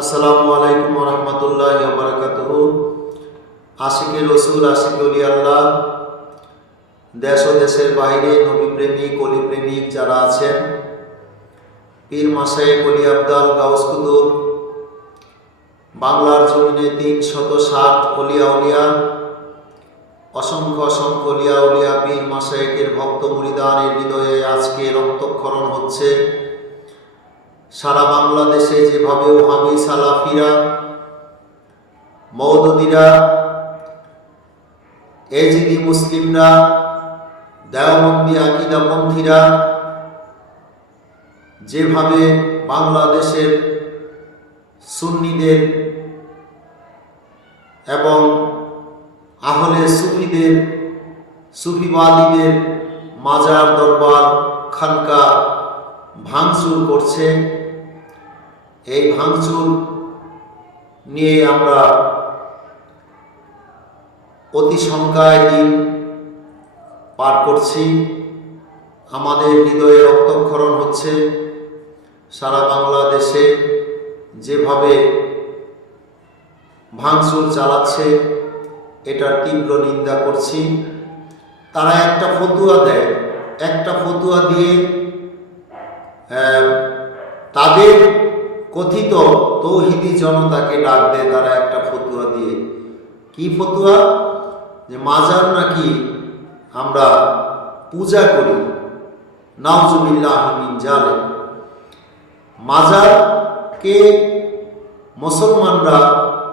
আসসালামু আলাইকুম রহমতুল্লাহ বারাকাতুহ। আশিকে রসুল, আশিক অলি আল্লাহ, দেশ ও দেশের বাইরে নবী প্রেমিক অলি প্রেমিক যারা আছেন, পীর মাসায়েক অলি আবদাল গাউস কুতুব, বাংলার জমিনে তিন শত ষাট অলিয়া উলিয়া অসংখ্য অসংখ্য অলিয়া উলিয়া পীর মাসায়েকের ভক্ত মুরিদানের হৃদয়ে আজকে রক্তক্ষরণ হচ্ছে। সারা বাংলাদেশে যেভাবে ওহাবি সালাফিরা মৌদদিরা এজিদি মুসলিমরা, দেওবন্দি আকিদাপন্থীরা যেভাবে বাংলাদেশের সুন্নিদের এবং আহলে সুফিদের, সুফিবাদীদের মাজার দরবার খানকা ভাঙচুর করছে এই ভাঙচুর নিয়ে আমরা অতি সংখ্যায় দিন পার করছি। আমাদের হৃদয়ে রক্তক্ষরণ হচ্ছে। সারা বাংলাদেশে যেভাবে ভাঙচুর চালাচ্ছে, এটার তীব্র নিন্দা করছি। তারা একটা ফতুয়া দেয়। একটা ফতুয়া দিয়ে তাদের কথিত, তৌহিদি জনতাকে ডাক দেয় তারা একটা ফতুয়া দিয়ে। কি ফতুয়া? যে মাজার নাকি আমরা পূজা করি। নাউজুবিল্লাহমিন জালে মাজারকে মুসলমানরা,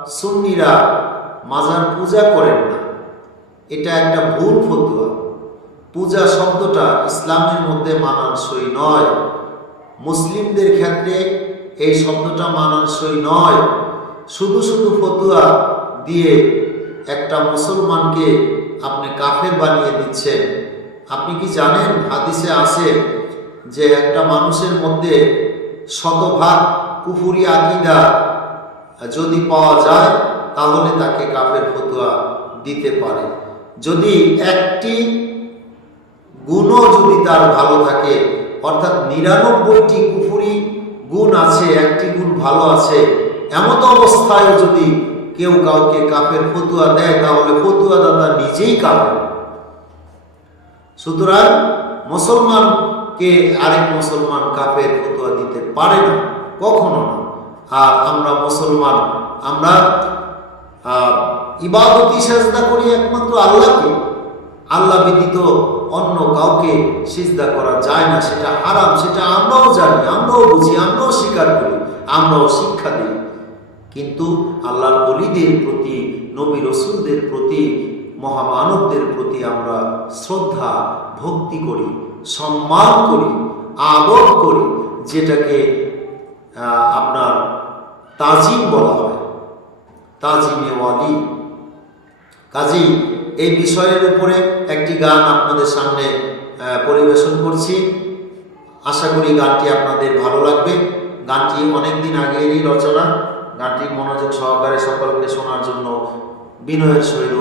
সুন্নিরা মাজার পূজা করেন না। এটা একটা ভুল ফতুয়া। পূজা শব্দটা ইসলামের মধ্যে মানানসই নয়। মুসলিমদের ক্ষেত্রে এই শব্দটা মানানসই নয়। শুধু শুধু ফতুয়া দিয়ে একটা মুসলমানকে আপনি কাফের বানিয়ে দিচ্ছেন। আপনি কি জানেন, হাদিসে আছে যে একটা মানুষের মধ্যে শতভাগ কুফুরি আকিদা যদি পাওয়া যায়, তাহলে তাকে কাফের ফতুয়া দিতে পারে। যদি একটি গুণও যদি তার ভালো থাকে, অর্থাৎ নিরানব্বইটি কুফুরি গুণ আছে, একটি গুণ ভালো আছে এমন অবস্থায় যদি কেউ কাউকে কাপের ফতুয়া দেয়, তাহলে ফতুয়া দাতা নিজেই কাফের। সুতরাং মুসলমানকে আরেক মুসলমান কাপের ফতুয়া দিতে পারে না, কখনো না। আর আমরা মুসলমান, আমরা ইবাদতি সাজদা করি একমাত্র আল্লাহকে। আল্লাহ ব্যতীত অন্য কাউকে সিজদা করা যায় না, সেটা হারাম, সেটা আমরাও জানি, আমরাও বুঝি, আমরাও স্বীকার করি, আমরাও শিক্ষা দিই। কিন্তু আল্লাহর অলিদের প্রতি, নবী রসুলদের প্রতি, মহামানবদের প্রতি আমরা শ্রদ্ধা, ভক্তি করি, সম্মান করি, আদর করি, যেটাকে আপনার তাজিম বলা হয়। তাজিমে ওয়ালি। কাজী এই বিষয়ের উপরে একটি গান আপনাদের সামনে পরিবেশন করছি। আশা করি গানটি আপনাদের ভালো লাগবে। গানটি অনেকদিন আগেরই রচনা। গানটি মনোযোগ সহকারে সকলকে শোনার জন্য বিনয়ের সহিত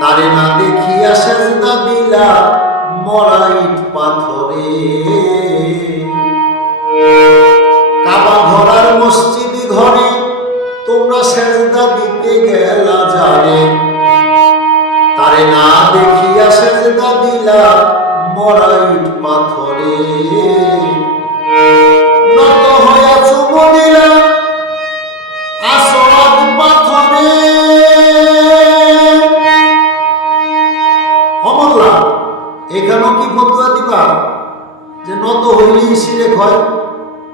তারে না দেখিয়া সেজদা দিলা মরা ইট পাথরে। কাবা ঘরার মসজিদ ঘরে তোমরা সেজদা দিতে গেলা জানে। তারে না দেখিয়া সেজদা দিলা মরা ইট পাথরে। নত হইয়া দিলা আসবাদ পাথরে। হইলেই শিরে হয়।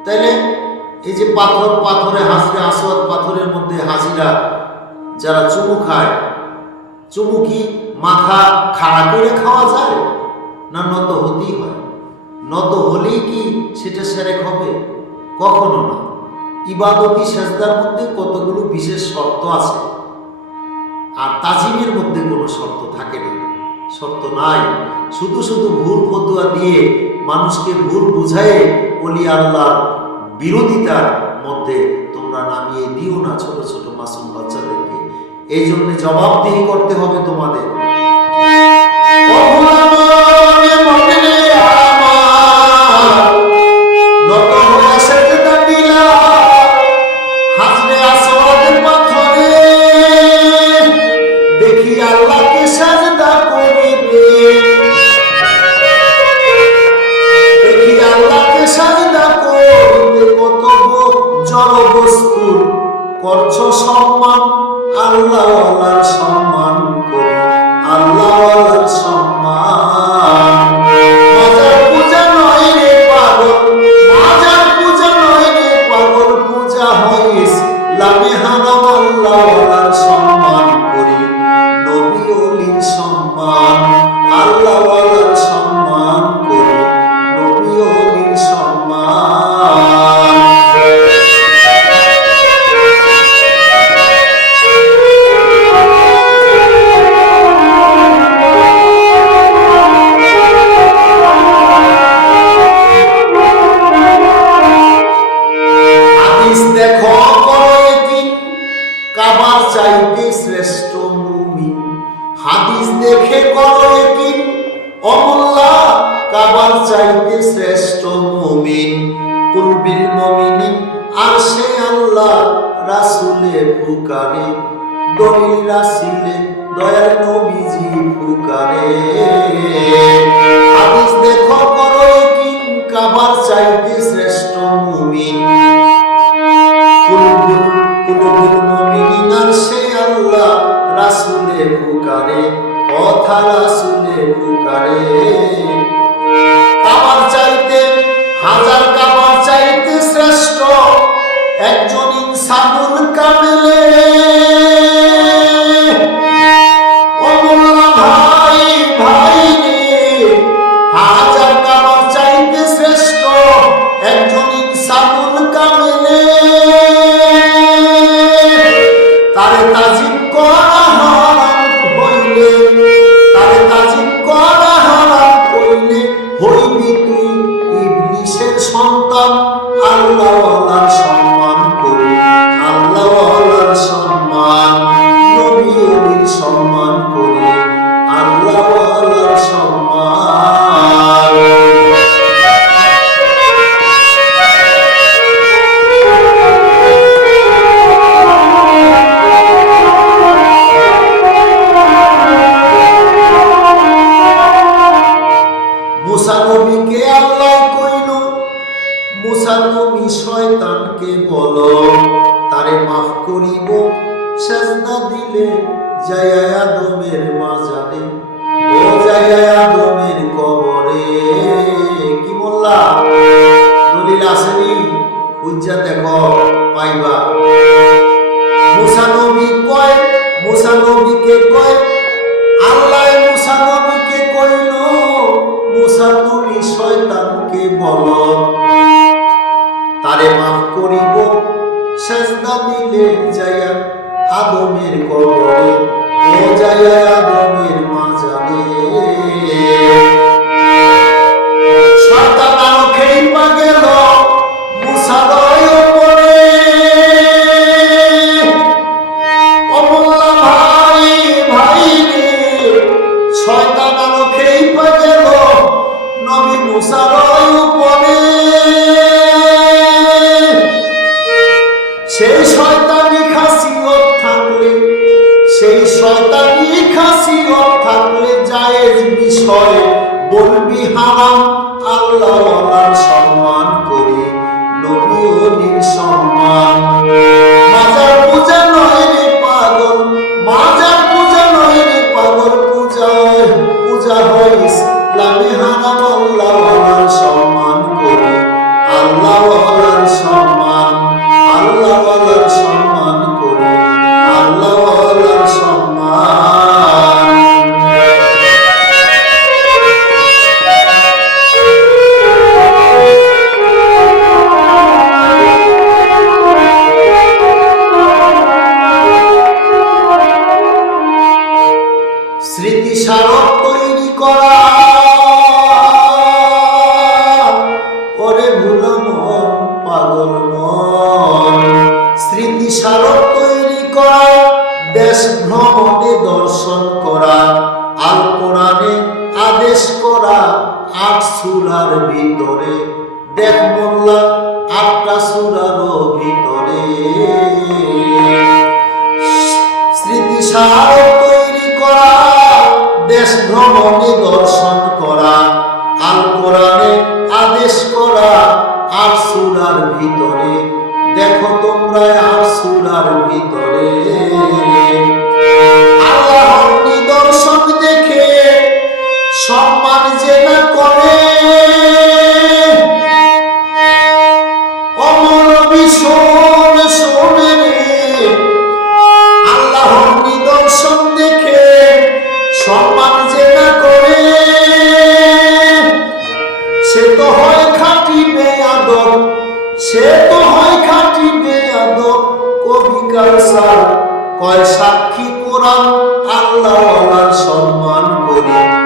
তাইলে এই যে পাথর, পাথরে হাসরে আসওয়াদ পাথরের মধ্যে হাসিরা যারা চুমু খায়, চুমু কি মাথা খাড়া করে খাওয়া যায় না নত হতেই হয়? নত হলেই কি সেটা সেরেক হবে? কখনো না। ইবাদতি সেজদার মধ্যে কতগুলো বিশেষ শর্ত আছে? আর তাজিমের মধ্যে কোনো শর্ত থাকে না। শর্ত নাই। শুধু শুধু ভুল ফতুয়া দিয়ে মানুষকে ভুল বুঝায়ে অলি আল্লাহর বিরোধিতার মধ্যে তোমরা নামিয়ে দিও না ছোট ছোট মাসুম বাচ্চাদেরকে। এই জন্য জবাবদিহি করতে হবে তোমাদের। করছ দলিল রাসিলে দয়াল নবীজি ফুকারে হাদিস দেখো করো কি কাবার চাইতে শ্রেষ্ঠ মুমিন। কুলুবুল মুমিনিনার সে আল্লাহ রাসূলে পুকারে কথা রাসূলে পুকারে। কাবার চাইতে হাজার একজন ইনসানুল কামেলে আদমের মাঝারে সাতানা খেই পা গেল মুসাদয় পরে অমল্লা ভাই ভাই রে, শয়তানা খেই পা গেল নবী মুসাদয় পরে সেই শয়তানি খাসিয়ত বিষয় তারিখ হাসিরত থাকলে জায়েজ বিষয়। বলবি হারাম আল্লাহ সম্মান করি নবী সম্মান। স্মারক তৈরি করা। ওরে ভুলো মন পাগল মন। স্মৃতি স্মারক তৈরি করা, দেশ ভ্রমণে দর্শন করা, আল কোরআনে আদেশ করা, আট সুরার ভিতরে। দেখ মোল্লা, আটটা সুরারও ভিতরে। স্মৃতি স্মারক সম্মান যে না করে। অমর ভীষণ শোনে রে। আল্লাহর নিদর্শন দেখে সম্মান যে না করে। সে তো হয় খাঁটি বেয়াদব, সে তো হয় খাঁটি বেয়াদব। কবি কালসার কয় সাক্ষী কোরআন আল্লাহর সম্মান করি।